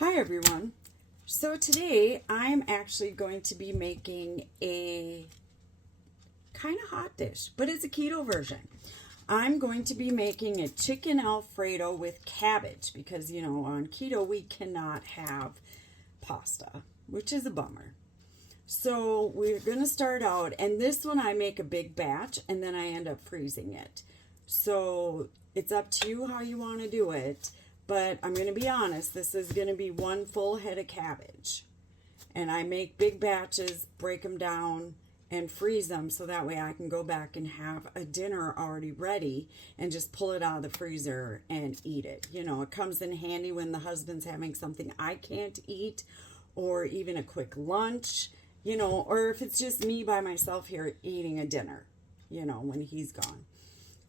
Hi everyone. So today I'm actually going to be making a kind of hot dish, but it's a keto version. I'm going to be making a chicken Alfredo with cabbage because, you know, on keto we cannot have pasta, which is a bummer. So we're going to start out, and this one I make a big batch and then I end up freezing it. So it's up to you how you want to do it. But I'm going to be honest, this is going to be one full head of cabbage. And I make big batches, break them down, and freeze them so that way I can go back and have a dinner already ready and just pull it out of the freezer and eat it. You know, it comes in handy when the husband's having something I can't eat, or even a quick lunch, you know, or if it's just me by myself here eating a dinner, you know, when he's gone.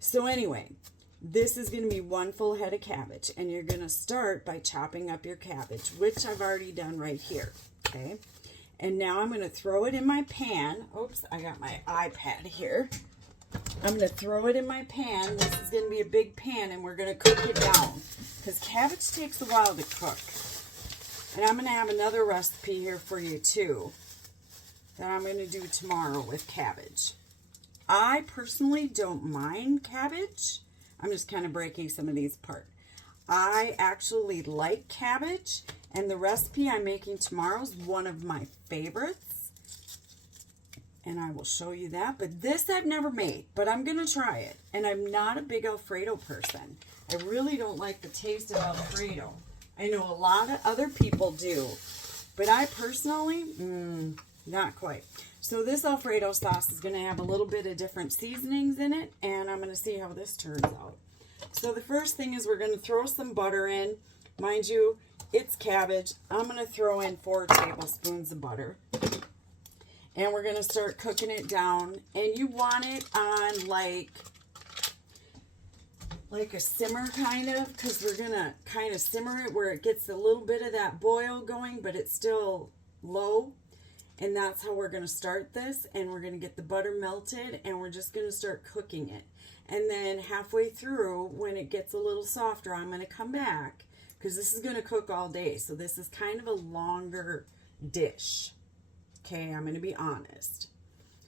So anyway, this is going to be one full head of cabbage, and you're going to start by chopping up your cabbage, which I've already done right here, okay? And now I'm going to throw it in my pan. Oops, I got my iPad here. I'm going to throw it in my pan. This is going to be a big pan, and we're going to cook it down because cabbage takes a while to cook. And I'm going to have another recipe here for you too that I'm going to do tomorrow with cabbage. I personally don't mind cabbage. I'm just kind of breaking some of these apart. I actually like cabbage, and the recipe I'm making tomorrow is one of my favorites. And I will show you that. But this I've never made, but I'm going to try it. And I'm not a big Alfredo person. I really don't like the taste of Alfredo. I know a lot of other people do, but I personally, not quite. So this Alfredo sauce is going to have a little bit of different seasonings in it, and I'm going to see how this turns out. So the first thing is we're going to throw some butter in. Mind you, it's cabbage. I'm going to throw in 4 tablespoons of butter. And we're going to start cooking it down. And you want it on like a simmer kind of, because we're going to kind of simmer it where it gets a little bit of that boil going, but it's still low. And that's how we're going to start this. And we're going to get the butter melted, and we're just going to start cooking it. And then halfway through, when it gets a little softer, I'm going to come back because this is going to cook all day. So this is kind of a longer dish. Okay, I'm going to be honest.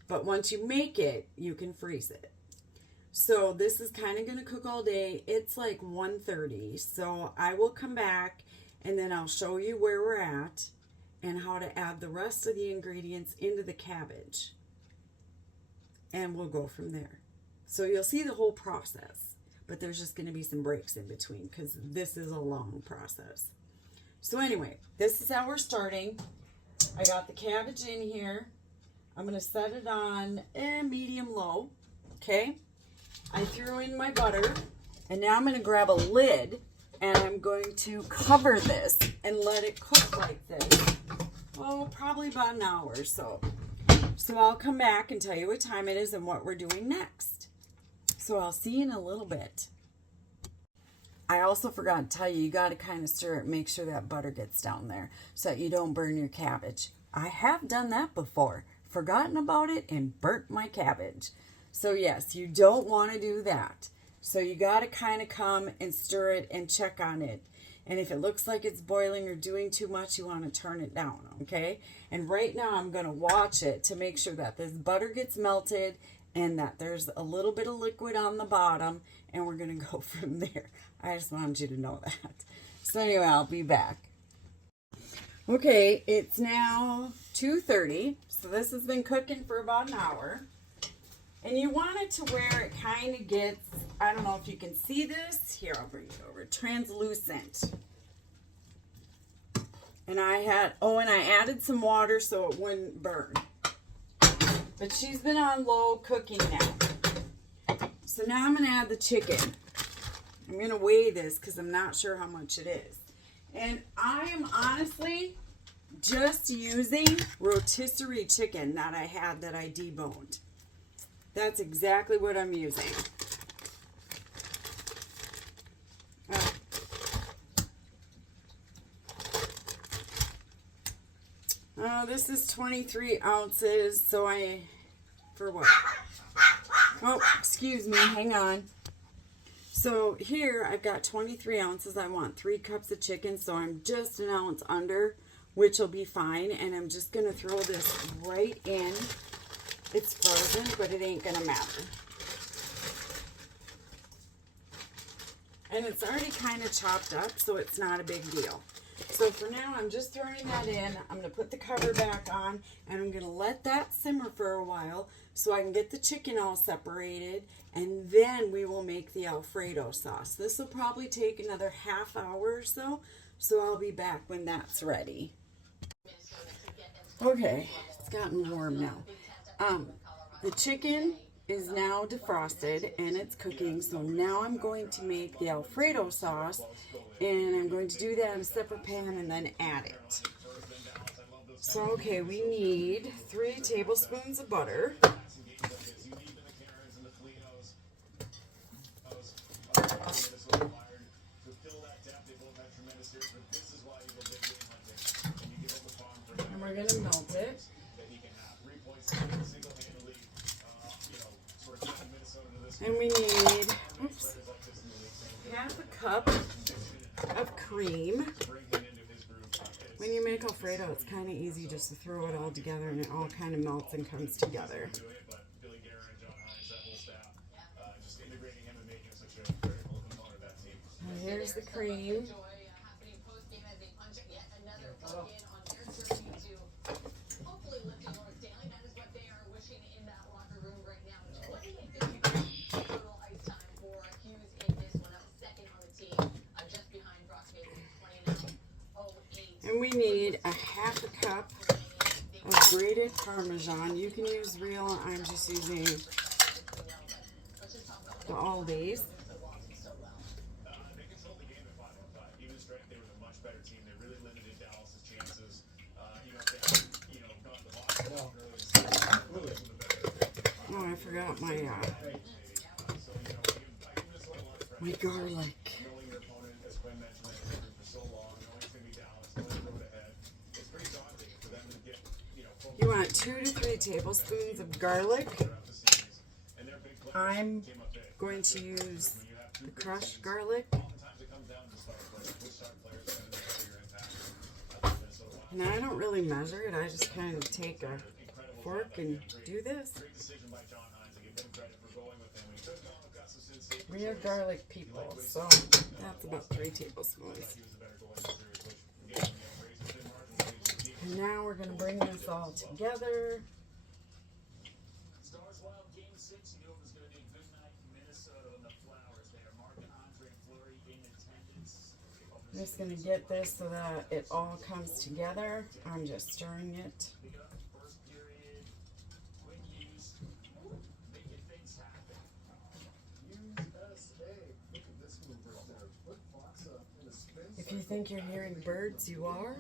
But once you make it, you can freeze it. So this is kind of going to cook all day. It's like 1:30. So I will come back and then I'll show you where we're at and how to add the rest of the ingredients into the cabbage. And we'll go from there. So you'll see the whole process, but there's just going to be some breaks in between because this is a long process. So anyway, this is how we're starting. I got the cabbage in here. I'm going to set it on medium-low, okay? I threw in my butter, and now I'm going to grab a lid, and I'm going to cover this and let it cook like this. Oh, probably about an hour or so. So I'll come back and tell you what time it is and what we're doing next. So I'll see you in a little bit. I also forgot to tell you, you got to kind of stir it, make sure that butter gets down there so that you don't burn your cabbage. I have done that before, forgotten about it and burnt my cabbage. So yes, you don't want to do that. So you got to kind of come and stir it and check on it. And if it looks like it's boiling or doing too much, you want to turn it down, okay? And right now I'm going to watch it to make sure that this butter gets melted and that there's a little bit of liquid on the bottom, and we're going to go from there. I just wanted you to know that. So anyway, I'll be back. Okay, it's now 2:30, so this has been cooking for about an hour. And you want it to where it kind of gets, I don't know if you can see this. Here, I'll bring it over. Translucent. And I added some water so it wouldn't burn. But she's been on low cooking now. So now I'm going to add the chicken. I'm going to weigh this because I'm not sure how much it is. And I am honestly just using rotisserie chicken that I had that I deboned. That's exactly what I'm using. This is 23 ounces, so for what? Oh, excuse me, hang on. So here I've got 23 ounces. I want 3 cups of chicken, so I'm just an ounce under, which will be fine. And I'm just going to throw this right in. It's frozen, but it ain't going to matter. And it's already kind of chopped up, so it's not a big deal. So for now, I'm just throwing that in. I'm going to put the cover back on, and I'm going to let that simmer for a while so I can get the chicken all separated, and then we will make the Alfredo sauce. This will probably take another half hour or so I'll be I when that's ready. Okay, it's gotten warm now. The chicken is now defrosted and it's cooking, so now I'm going to make the Alfredo sauce, and I'm going to do that in a separate pan and then add it. So okay, we need 3 tablespoons of butter. And we're going to melt it. And we need half a cup of cream. When you make Alfredo, it's kind of easy just to throw it all together and it all kind of melts and comes together. And here's the cream. And we need a half a cup of grated Parmesan. You can use real, I'm just using the Aldi's. Oh, I forgot my garlic. You want 2 to 3 tablespoons of garlic. I'm going to use the crushed garlic. Now I don't really measure it. I just kind of take a fork and do this. We are garlic people, so that's about 3 tablespoons. And now we're going to bring this all together. I'm just going to get this so that it all comes together. I'm just stirring it. If you think you're hearing birds, you are.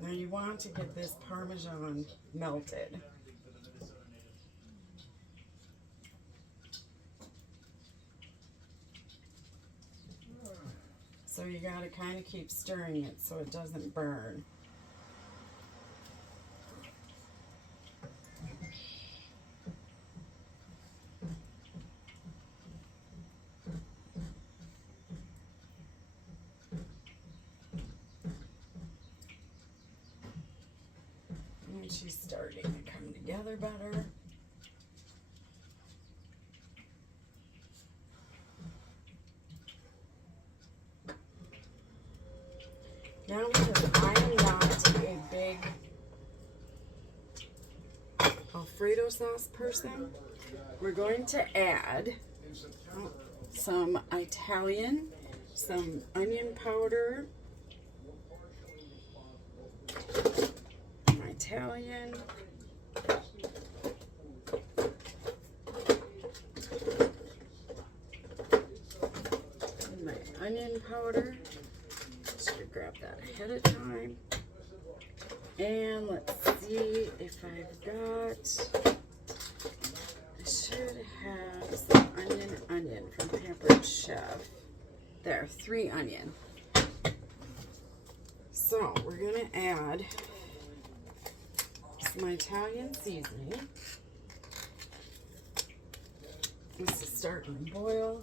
Now you want to get this Parmesan melted. So you got to kind of keep stirring it so it doesn't burn. And she's starting to come together better. Now, because I am not a big Alfredo sauce person, we're going to add some Italian, some onion powder, Italian, and my onion powder. Should grab that ahead of time. And let's see if I've got, I should have some onion from Pampered Chef. There, 3 onion. So we're going to add some Italian seasoning. This is starting to boil.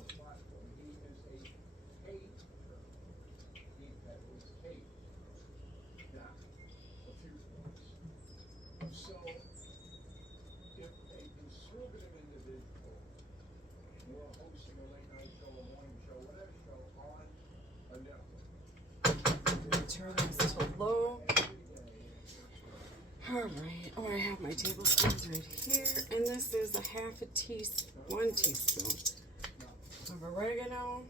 Turn this to low. Alright, oh, I have my tablespoons right here, and this is one teaspoon of oregano.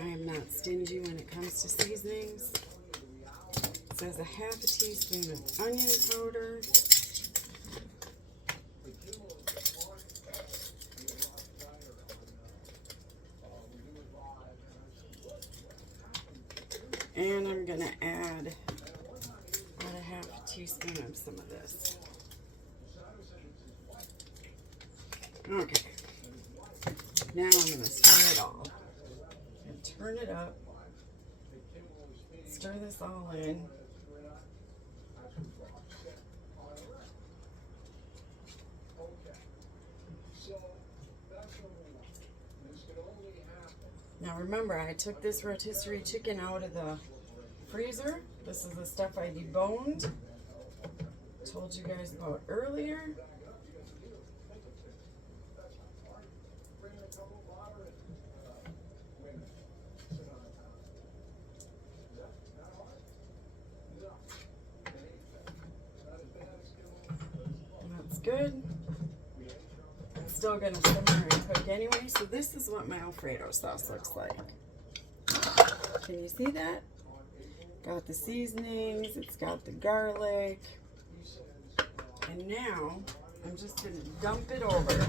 I am not stingy when it comes to seasonings. It says a half a teaspoon of onion powder. And I'm going to add about a half a teaspoon of some of this. Okay. Now I'm going to stir it all. And turn it up. Stir this all in. Now remember, I took this rotisserie chicken out of the freezer. This is the stuff I deboned. Told you guys about earlier. That's good. It's still going to simmer and cook anyway. So this is what my Alfredo sauce looks like. Can you see that? Got the seasonings, it's got the garlic. And now I'm just going to dump it over.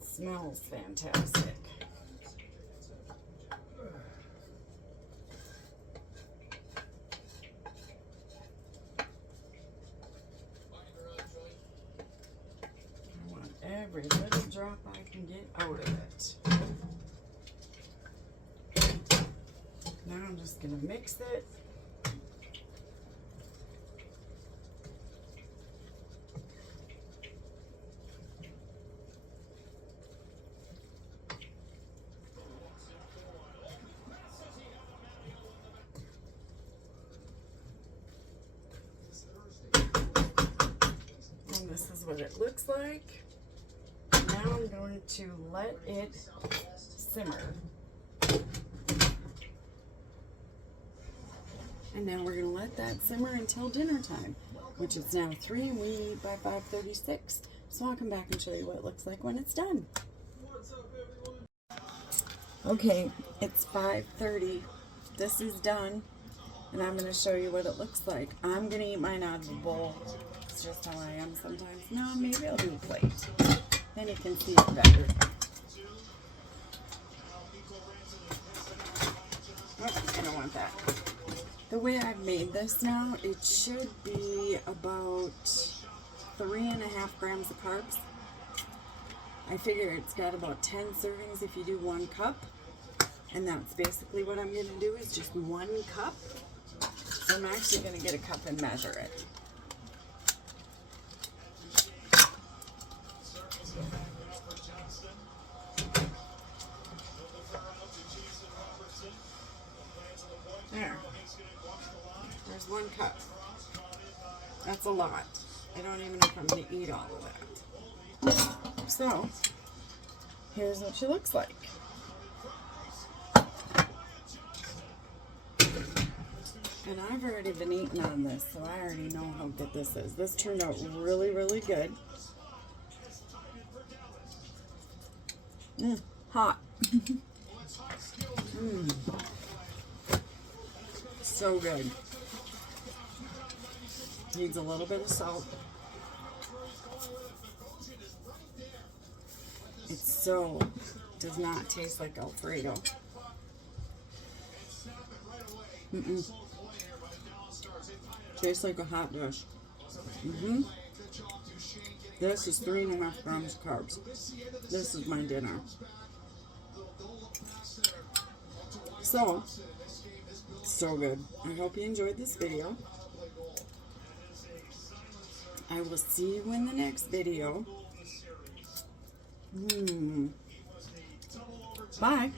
Smells fantastic. I want every little drop I can get out of it. Now I'm just going to mix it. This is what it looks like. Now I'm going to let it simmer. And now we're going to let that simmer until dinner time, which is now 3 and we eat by 5:36. So I'll come back and show you what it looks like when it's done. Okay, it's 5:30. This is done. And I'm going to show you what it looks like. I'm going to eat mine out of a bowl. It's just how I am sometimes. No, maybe I'll do a plate. Then you can see it better. Oh, I don't want that. The way I've made this now, it should be about 3.5 grams of carbs. I figure it's got about 10 servings if you do 1 cup. And that's basically what I'm going to do, is just 1 cup. So I'm actually going to get a cup and measure it. There. There's 1 cup. That's a lot. I don't even know if I'm going to eat all of that. So, here's what she looks like. And I've already been eating on this, so I already know how good this is. This turned out really, really good. Hot. So good. Needs a little bit of salt. So, does not taste like Alfredo. Tastes like a hot dish. This is 3.5 grams of carbs. This is my dinner. So good. I hope you enjoyed this video. I will see you in the next video. Bye.